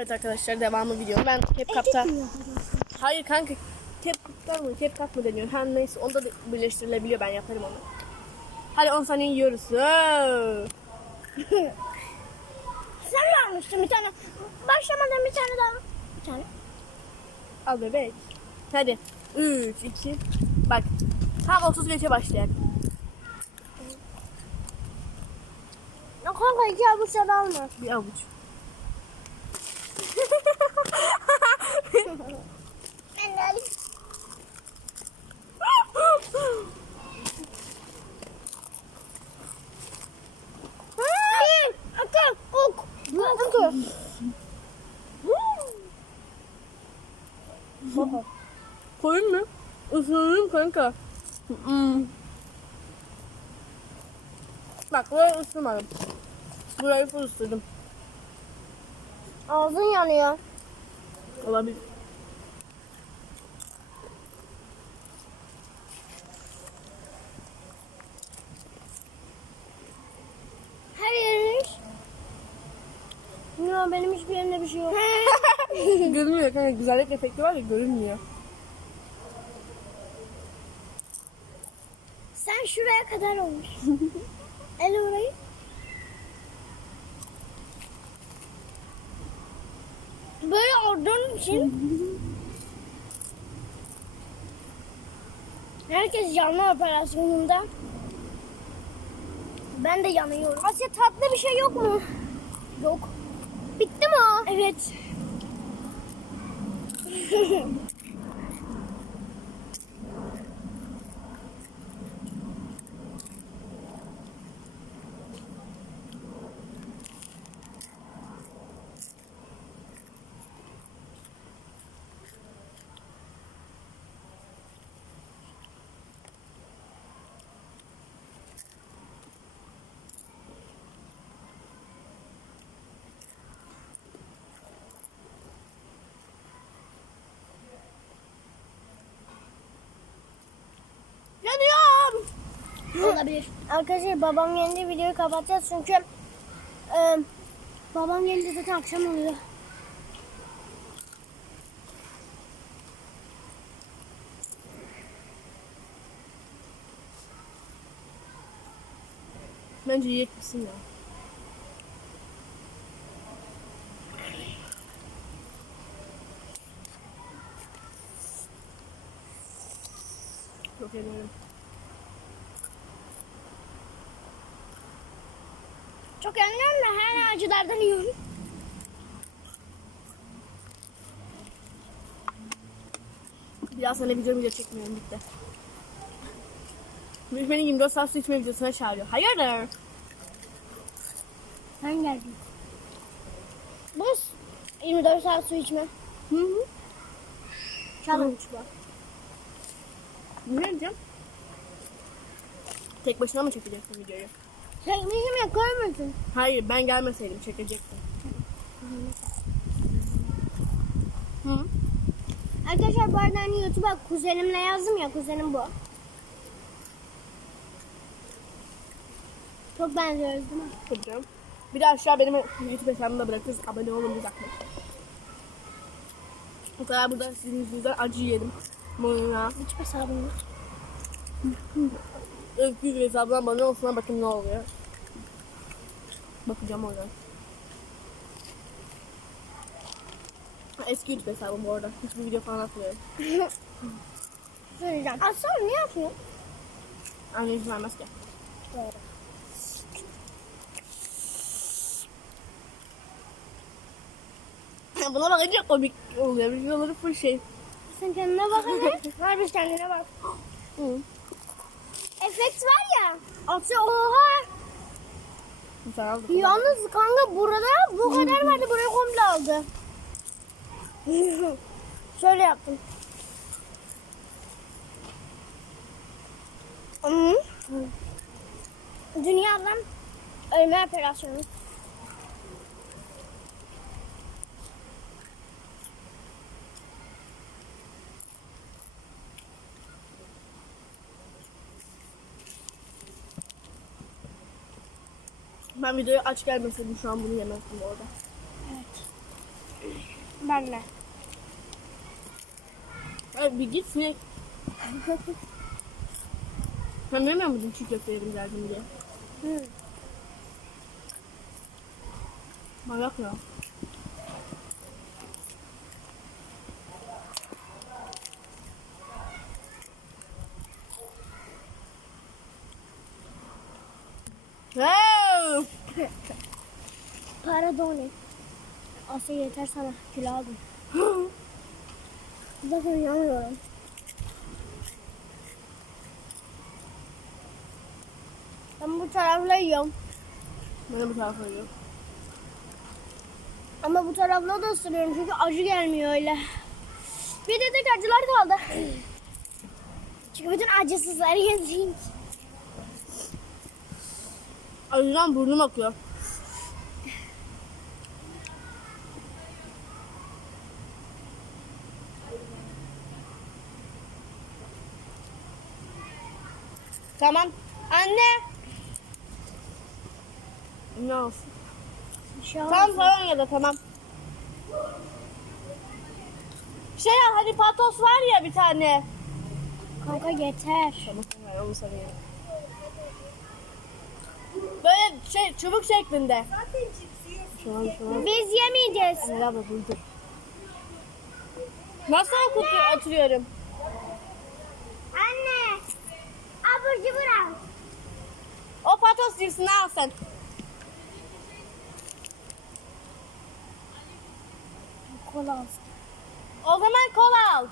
Evet arkadaşlar devamı video. Ben CapCut'ta... Hayır kanka CapCut'tan mı? CapCut mı deniyor? Her neyse onda da birleştirilebiliyor. Ben yaparım onu. Hadi 10 saniye yiyoruz. Sen vermiştin bir tane. Başlamadan bir tane daha. Bir tane. Al bebek. Hadi. 3, 2. Bak. Tam 35'e başlayalım. Ya kanka iki avuç alma. Bir avuç. Ben de alayım. Hayır. Akı. Ok. Akı. Koyayım mı? Isırırım kanka. Hmm. Bak burayı ısırmadım. Burayı full ısırdım. Ağzın yanıyor. Olabilir. Benim hiçbir yerimde bir şey yok. görünmüyor kanka. Güzellik efekti var ya görünmüyor. Sen şuraya kadar olmuş. El orayı. Böyle olduğun için herkes yanma operasyonunda. Ben de yanıyorum. Asya tatlı bir şey yok mu? Yok. Bitti mi o? Evet. Yanıyorum. Olabilir. Arkadaşlar babam gelince videoyu kapatacağız çünkü e, babam gelince zaten akşam oluyor. Bence yiyecek misin ya? Çok eminim. Önemli her acılardan yiyorum. Bir daha sana video video çekmiyorum bitti. Beni 24 saat su içme videosuna çağırıyor. Hayırdır? Ben geldim. Buz. 24 saat su içme. Hı hı. Challenge bu. Ne diyeceğim? Tek başına mı çekeceksin videoyu? Çekmişim ya görmüyorsun. Hayır ben gelmeseydim çekecektim. Hı. Arkadaşlar bu arada hani YouTube'a kuzenimle yazdım ya kuzenim bu. Çok benziyoruz değil mi? Tabii canım. Bir de aşağı benim YouTube hesabımda bırakırız. Abone olun bir dakika. O kadar burada sizin yüzünüzden acı yedim. Bana. Hiç hesabım yok. Özgür hesabına abone olsuna bakın ne oluyor. Bakacağım oradan. Eski YouTube hesabım bu arada. Hiçbir video falan atmıyorum. Söyleyeceğim. Aslan ne yapıyorsun? Anne izin vermez ki. Doğru. Buna bakınca komik oluyor. Videoları full şey. Sen kendine bak hele. Harbi kendine bak. Hı. Efekt var ya. Asya oha. Güzel aldım. Yalnız kanka burada bu kadar vardı. Buraya komple aldı. Şöyle yaptım. Dünyadan ölme operasyonu. Ben videoyu aç gelmeseydim şu an bunu yemezdim orada. Evet. Benle. Ay bir git sinek. Ben demiyor muydum çiğ köfte yedim derdim diye. Hı. Manyak ya. Wow! Paradoni. Asya yeter sana. Kilo aldım. Zaten yanıyorum. Ben bu tarafla yiyorum. Ben bu tarafa yiyorum. Ama bu tarafla da ısırıyorum çünkü acı gelmiyor öyle. Bir de tek acılar kaldı. Çünkü bütün acısızları yedik. Acıdan burnum akıyor. Tamam. Anne. Ne olsun? Şey Tamam falan ya da tamam. Şey ya hani patos var ya bir tane. Kanka yeter. Tamam tamam onu sana yerim. Şey çubuk şeklinde. Şu an şu an. Biz yemeyeceğiz. Dur dur. Nasıl okutuyor, oturuyorum? Anne. Abur cubur al. O patos cinsini al sen. Kola al. O zaman kola al.